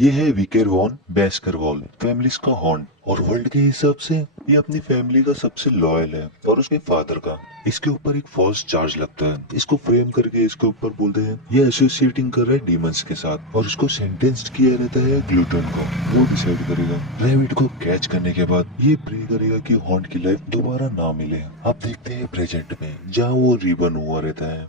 ये है विकेर von बेस्करवॉल, families का हॉर्न, और वर्ल्ड के हिसाब से ये अपनी फैमिली का सबसे लॉयल है और उसके फादर का। इसके ऊपर एक फॉल्स चार्ज लगता है, इसको फ्रेम करके इसके ऊपर बोलते हैं ये एसोसिएटिंग कर रहा है डीमंस के साथ, और उसको सेंटेंस्ड किया रहता है ग्लूटन को। वो डिसाइड करेगा। रैबिट को कैच करने के बाद ये प्रे करेगा कि हॉर्न की लाइफ दोबारा ना मिले। अब देखते हैं प्रेजेंट में, जहाँ वो रिबन हुआ रहता है।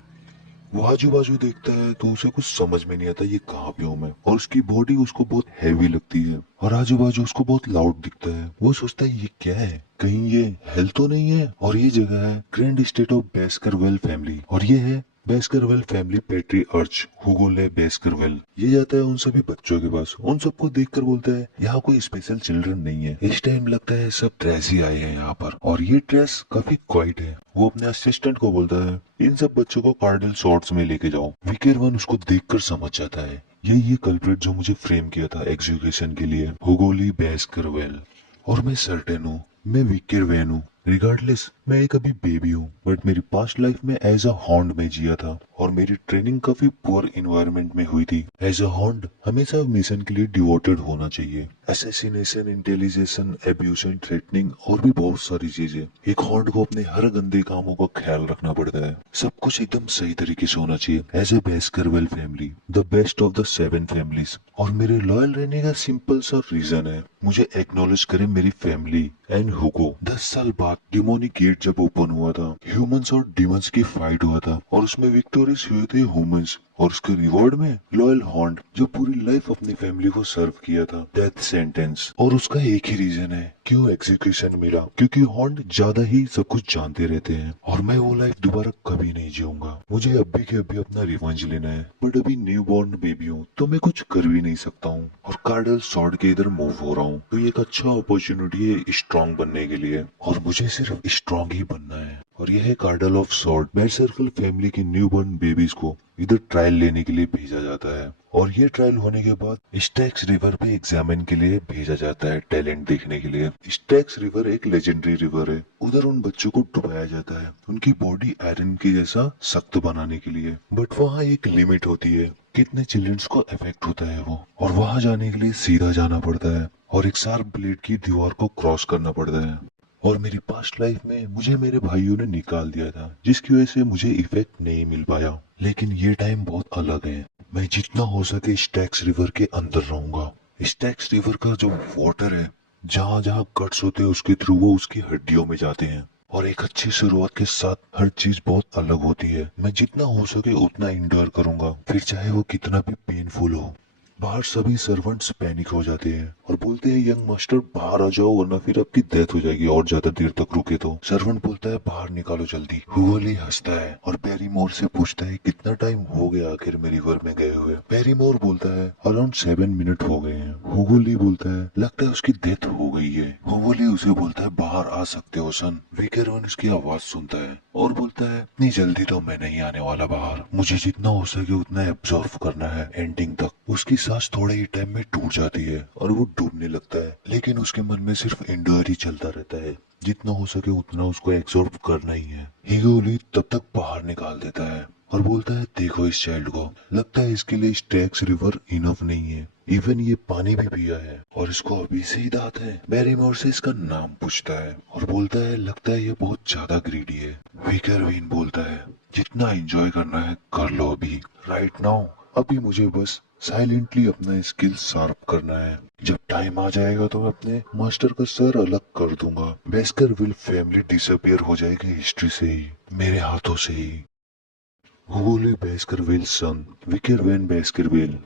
वो आजू बाजू देखता है तो उसे कुछ समझ में नहीं आता ये कहाँ पे हूँ मैं, और उसकी बॉडी उसको बहुत हैवी लगती है और आजू बाजू उसको बहुत लाउड दिखता है। वो सोचता है ये क्या है, कहीं ये हेल तो नहीं है। और ये जगह है ग्रैंड स्टेट ऑफ बेस्करवेल फैमिली, और ये है बेस्करवेल फैमिली पेट्री अर्च हुगोले बेस्करवेल। ये जाता है उन सभी बच्चों के पास, उन सबको देखकर बोलता है यहाँ कोई स्पेशल चिल्ड्रन नहीं है। इस टाइम लगता है सब ट्रेस ही आए हैं यहाँ पर, और ये ट्रेस काफी क्वाइट है। वो अपने असिस्टेंट को बोलता है इन सब बच्चों को कार्डियल शॉर्ट्स में लेके जाओ। विकेर वन उसको देखकर समझ जाता है ये कल्प्रिट जो मुझे फ्रेम किया था एग्जीक्यूशन के लिए, हुगोली बेस्करवेल। और मैं सर्टेन हूँ, मैं विकेर वैन हूँ। रिगार्डलेस मैं एक अभी बेबी हूँ, बट मेरी पास्ट लाइफ में एज अ हॉन्ड में जिया था, और मेरी ट्रेनिंग काफी पुअर इन्वायरमेंट में हुई थी। एज अ हॉन्ड हमेशा मिशन के लिए डिवोटेड होना चाहिए। असैसिनेशन, इंटेलिजेशन, एब्यूशन, थ्रेटनिंग और भी बहुत सारी चीजें। एक हॉन्ड को अपने हर गंदे कामों का ख्याल रखना पड़ता है। सब कुछ एकदम सही तरीके से होना चाहिए। As a Baskerville family, the best of the 7 families. और मेरे लॉयल रहने का सिंपल सा रीजन है, मुझे एक्नॉलेज करे मेरी फैमिली एंड हुगो। 10 साल बाद डिमोनिक गेट जब ओपन हुआ था, ह्यूमंस और डिमंस की फाइट हुआ था, और उसमें विक्टोरियस हुए थे ह्यूमंस, और उसके रिवॉर्ड में लॉयल हॉन्ड जो पूरी लाइफ अपनी फैमिली को सर्व किया था, डेथ सेंटेंस। और उसका एक ही रीजन है क्यों एग्जीक्यूशन मिला, क्योंकि हॉन्ड ज्यादा ही सब कुछ जानते रहते हैं, और मैं वो लाइफ दोबारा कभी नहीं जीऊंगा। मुझे अभी के अभी अपना रिवेंज लेना है, बट अभी न्यू बॉर्न बेबी हूँ तो मैं कुछ कर भी नहीं सकता हूँ, और कार्डल सॉर्ड के इधर मूव हो रहा हूँ। तो ये एक अच्छा अपॉर्चुनिटी है स्ट्रॉन्ग बनने के लिए, और मुझे सिर्फ स्ट्रॉन्ग ही बनना है। और यह है कार्डल ऑफ सॉर्ड। बेरसर्कल फैमिली के न्यू बॉर्न बेबीज को इधर ट्रायल लेने के लिए भेजा जाता है, और ये ट्रायल होने के बाद स्टैक्स रिवर पे एग्जामिन के लिए भेजा जाता है, टैलेंट देखने के लिए। स्टैक्स रिवर एक लेजेंडरी रिवर है, उधर उन बच्चों को डुबाया जाता है उनकी बॉडी आयरन के जैसा सख्त बनाने के लिए। बट वहाँ एक लिमिट होती है कितने चिल्ड्रंस को इफेक्ट होता है वो, और वहाँ जाने के लिए सीधा जाना पड़ता है और एक शार्प ब्लेड की दीवार को क्रॉस करना पड़ता है। और मेरी पास्ट लाइफ में मुझे मेरे भाइयों ने निकाल दिया था, जिसकी वजह से मुझे इफेक्ट नहीं मिल पाया। लेकिन ये टाइम बहुत अलग है, मैं जितना हो सके स्टैक्स रिवर के अंदर रहूंगा। स्टैक्स रिवर का जो वाटर है, जहाँ जहाँ कट्स होते हैं उसके थ्रू वो उसकी हड्डियों में जाते हैं, और एक अच्छी शुरुआत के साथ हर चीज बहुत अलग होती है। मैं जितना हो सके उतना इंडोर करूंगा, फिर चाहे वो कितना भी पेनफुल हो। बाहर सभी सर्वेंट्स पैनिक हो जाते हैं और बोलते हैं यंग मास्टर बाहर आ जाओ, वरना फिर आपकी डेथ हो जाएगी और ज्यादा देर तक रुके तो। सर्वेंट बोलता है बाहर निकालो जल्दी। हुगोली हंसता है और बैरीमोर से पूछता है कितना टाइम हो गया आखिर में रिवर में गए हुए। बैरीमोर बोलता है अराउंड 7 मिनट हो गए हैं। हुगोली बोलता है लगता है उसकी डेथ हो गई है। हुगोली उसे बोलता है बाहर आ सकते हो सन। विकेरवन उसकी आवाज सुनता है और बोलता है इतनी जल्दी तो मैं नहीं आने वाला बाहर, मुझे जितना हो सके उतना एब्जॉर्व करना है एंडिंग तक। उसकी सांस थोड़े ही टाइम में टूट जाती है और वो डूबने लगता है, लेकिन उसके मन में सिर्फ इंडोर ही चलता रहता है, जितना हो सके उतना उसको एब्जॉर्व करना ही है। हिगोली तब तक बाहर निकाल देता है और बोलता है देखो इस चाइल्ड को, लगता है इसके लिए स्टैक्स रिवर इनफ नहीं है, इवन ये पानी भी पिया है और इसको अभी से ही दांत है। बैरीमोर से इसका नाम पूछता है और बोलता है लगता है ये बहुत ज्यादा ग्रीडी है। विकरवीन बोलता है जितना एंजॉय करना है कर लो अभी, राइट नाउ। अभी मुझे बस साइलेंटली अपना स्किल शार्प करना है, जब टाइम आ जाएगा तो मैं अपने मास्टर का सर अलग कर दूंगा। बेस्करविल फैमिली डिसअपियर हो जाएगी हिस्ट्री से ही, मेरे हाथों से ही। हुगोली बेस्करविल सन विकर वैन बेस्करविल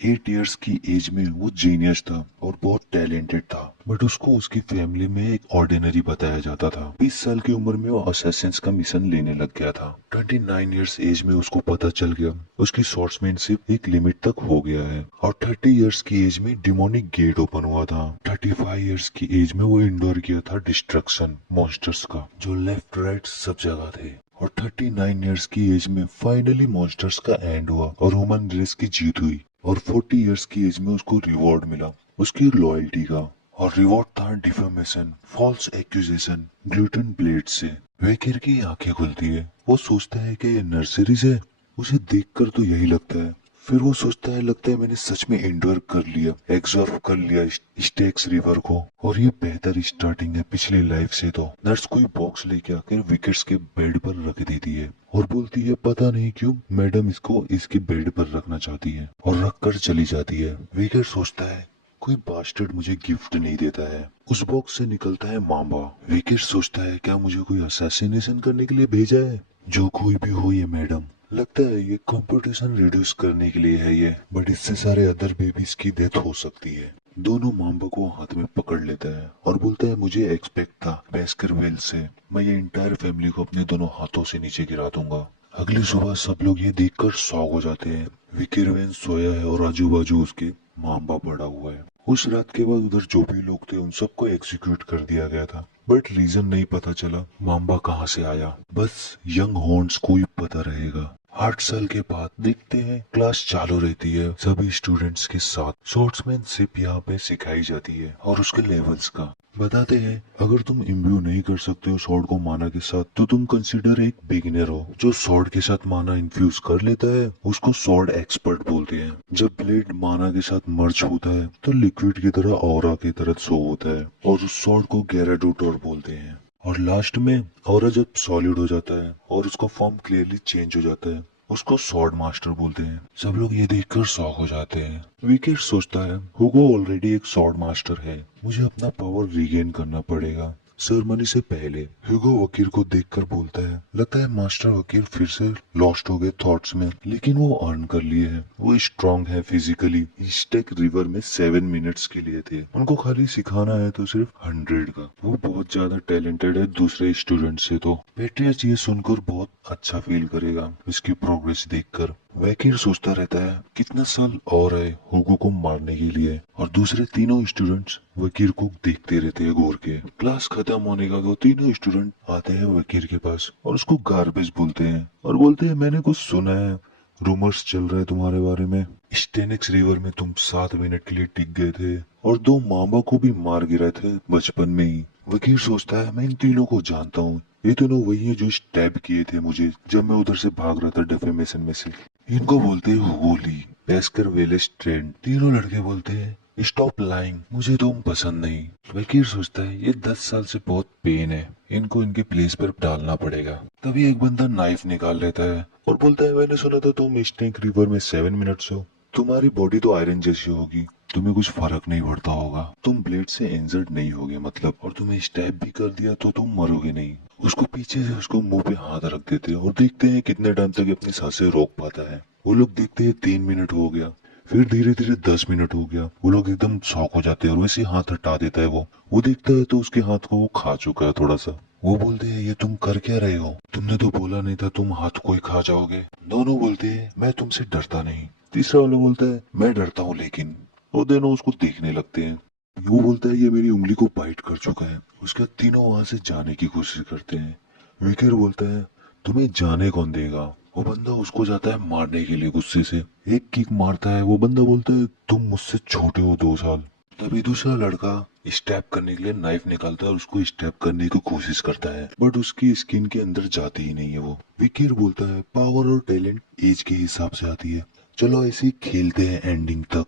8 इयर्स की एज में वो जीनियस था और बहुत टैलेंटेड था, बट उसको उसकी फैमिली में एक ऑर्डिनरी बताया जाता था। 20 साल की उम्र में वो असैसिन्स का मिशन लेने लग गया था। 29 इयर्स एज में उसको पता चल गया उसकी स्वॉर्ड्समैनशिप एक लिमिट तक हो गया है, और 30 इयर्स की एज में डिमोनिक गेट ओपन हुआ था। 35 इयर्स की एज में वो इंडोर किया था डिस्ट्रक्शन मॉन्स्टर्स का, जो लेफ्ट राइट सब जगह थे। और 39 इयर्स की एज में फाइनली मॉन्स्टर्स का एंड हुआ और ह्यूमन रेस की जीत हुई। और 40 इयर्स की एज में उसको रिवॉर्ड मिला उसकी लॉयल्टी का, और रिवॉर्ड था डिफेमेशन, फॉल्स एक्यूजेशन, ग्लूटन ब्लेड से। वेकिर की आंखें खुलती है, वो सोचता है कि ये नर्सरी से, उसे देखकर तो यही लगता है फिर वो सोचता है, लगता है मैंने सच में एंडोर कर लिया, एग्जॉर्व कर लिया स्टेक्स रिवर को, और ये बेहतर स्टार्टिंग है पिछली लाइफ से। तो नर्स कोई बॉक्स लेके आकर विकेट्स के बेड पर रख देती है और बोलती है पता नहीं क्यों मैडम इसको इसके बेड पर रखना चाहती है, और रख कर चली जाती है। विकेट सोचता है कोई बास्टर्ड मुझे गिफ्ट नहीं देता है। उस बॉक्स से निकलता है मामा। विकेट सोचता है क्या मुझे कोई असैसिनेशन करने के लिए भेजा है? जो कोई भी हो ये मैडम, लगता है ये कंपटीशन रिड्यूस करने के लिए है ये, बट इससे सारे अदर बेबीज की डेथ हो सकती है। दोनों मामा को हाथ में पकड़ लेता है और बोलता है मुझे एक्सपेक्ट था बेस्करविल से, मैं ये इंटायर फैमिली को अपने दोनों हाथों से नीचे गिरा दूंगा। अगली सुबह सब लोग ये देखकर शॉक हो जाते हैं। विकिरवेन सोया है और आजू बाजू उसके मामा पड़ा हुआ है। उस रात के बाद उधर जो भी लोग थे उन सबको एग्जीक्यूट कर दिया गया था, बट रीजन नहीं पता चला माम्बा कहाँ से आया। बस यंग हॉर्न्स को ही पता रहेगा। 8 साल के बाद देखते हैं क्लास चालू रहती है सभी स्टूडेंट्स के साथ। स्वॉर्ड्समैनशिप यहाँ पे सिखाई जाती है और उसके लेवल्स का बताते हैं। अगर तुम इम्ब्यू नहीं कर सकते हो स्वॉर्ड को माना के साथ तो तुम कंसीडर एक बिगिनर हो। जो स्वॉर्ड के साथ माना इन्फ्यूज कर लेता है उसको स्वॉर्ड एक्सपर्ट बोलते हैं। जब ब्लेड माना के साथ मर्ज होता है तो लिक्विड की तरह ऑरा की तरह शो होता है और उस स्वॉर्ड को गैराडोटर बोलते हैं। और लास्ट में ऑरा जब सॉलिड हो जाता है और उसका फॉर्म क्लियरली चेंज हो जाता है उसको स्वॉर्ड मास्टर बोलते हैं। सब लोग ये देखकर शॉक हो जाते हैं। विकेट सोचता है हुगो ऑलरेडी एक स्वॉर्ड मास्टर है, मुझे अपना पावर रिगेन करना पड़ेगा। सेरेमनी से पहले ह्यूगो वकील को देखकर बोलता है लगता है मास्टर वकील फिर से लॉस्ट हो गए थॉट्स में, लेकिन वो अर्न कर लिए है, वो स्ट्रांग है फिजिकली। स्टेक रिवर में 7 मिनट्स के लिए थे, उनको खाली सिखाना है तो सिर्फ 100 का। वो बहुत ज्यादा टैलेंटेड है दूसरे स्टूडेंट से। तो पेट्रियस ये सुनकर बहुत अच्छा फील करेगा इसकी प्रोग्रेस देखकर। वकील सोचता रहता है कितना साल और है हुगो को मारने के लिए, और दूसरे तीनों स्टूडेंट्स वकील को देखते रहते हैं गौर के। क्लास खत्म होने का वो तीनों स्टूडेंट आते हैं वकील के पास और उसको गार्बेज बोलते हैं और बोलते हैं मैंने कुछ सुना है, रूमर्स चल रहे हैं तुम्हारे बारे में। स्टेनिक्स रिवर में तुम 7 मिनट के लिए टिक गए थे और 2 मामा को भी मार गिरा थे बचपन में ही। वकील सोचता है मैं इन तीनों को जानता हूँ, ये तीनों वही है जो स्टैब किए थे मुझे जब मैं उधर से भाग रहा था डेफेमेशन में से। इनको बोलते हैं हुगो ली, पेस्कर वेलेस ट्रेंड। तीनों लड़के बोलते हैं स्टॉप लाइंग, मुझे तुम पसंद नहीं। वकील सोचता है ये 10 साल से बहुत पेन है, इनको इनके प्लेस पर डालना पड़ेगा। तभी एक बंदा नाइफ निकाल लेता है और बोलता है मैंने सुना था तुम स्नेक रिवर में 7 मिनट्स हो, तुम्हारी बॉडी तो आयरन जैसी होगी, तुम्हें कुछ फर्क नहीं पड़ता होगा, तुम ब्लेड से इंजर्ड नहीं होगे मतलब, और तुम्हें स्टैब भी कर दिया तो तुम मरोगे नहीं। उसको पीछे से उसको मुंह पे हाथ रख देते हैं और देखते हैं कितने टाइम तक अपनी सांसें रोक पाता है। वो लोग देखते हैं 3 मिनट हो गया, फिर धीरे धीरे 10 मिनट हो गया। वो लोग एकदम शॉक हो जाते हैं और वैसे हाथ हटा देता है। वो देखता है तो उसके हाथ को वो खा चुका है थोड़ा सा। वो बोलते हैं ये तुम कर क्या रहे हो, तुमने तो बोला नहीं था तुम हाथ को ही खा जाओगे। दोनों बोलते हैं मैं तुमसे डरता नहीं। तीसरा वाला बोलता है मैं डरता हूँ लेकिन। वो दोनों उसको देखने लगते हैं। वो बोलता है ये मेरी उंगली को बाइट कर चुका है। उसके बाद तीनों वहां से जाने की कोशिश करते हैं। विकेर बोलता है तुम्हें जाने कौन देगा। वो बंदा उसको जाता है मारने के लिए गुस्से से, एक किक मारता है। वो बंदा बोलता है तुम मुझसे छोटे हो 2 साल। तभी दूसरा लड़का स्टैप करने के लिए नाइफ निकालता है और उसको स्टैप करने की कोशिश करता है, बट उसकी स्किन के अंदर जाती ही नहीं है। वो विकेर बोलता है पावर और टैलेंट एज के हिसाब से आती है, चलो ऐसे ही खेलते हैं एंडिंग तक।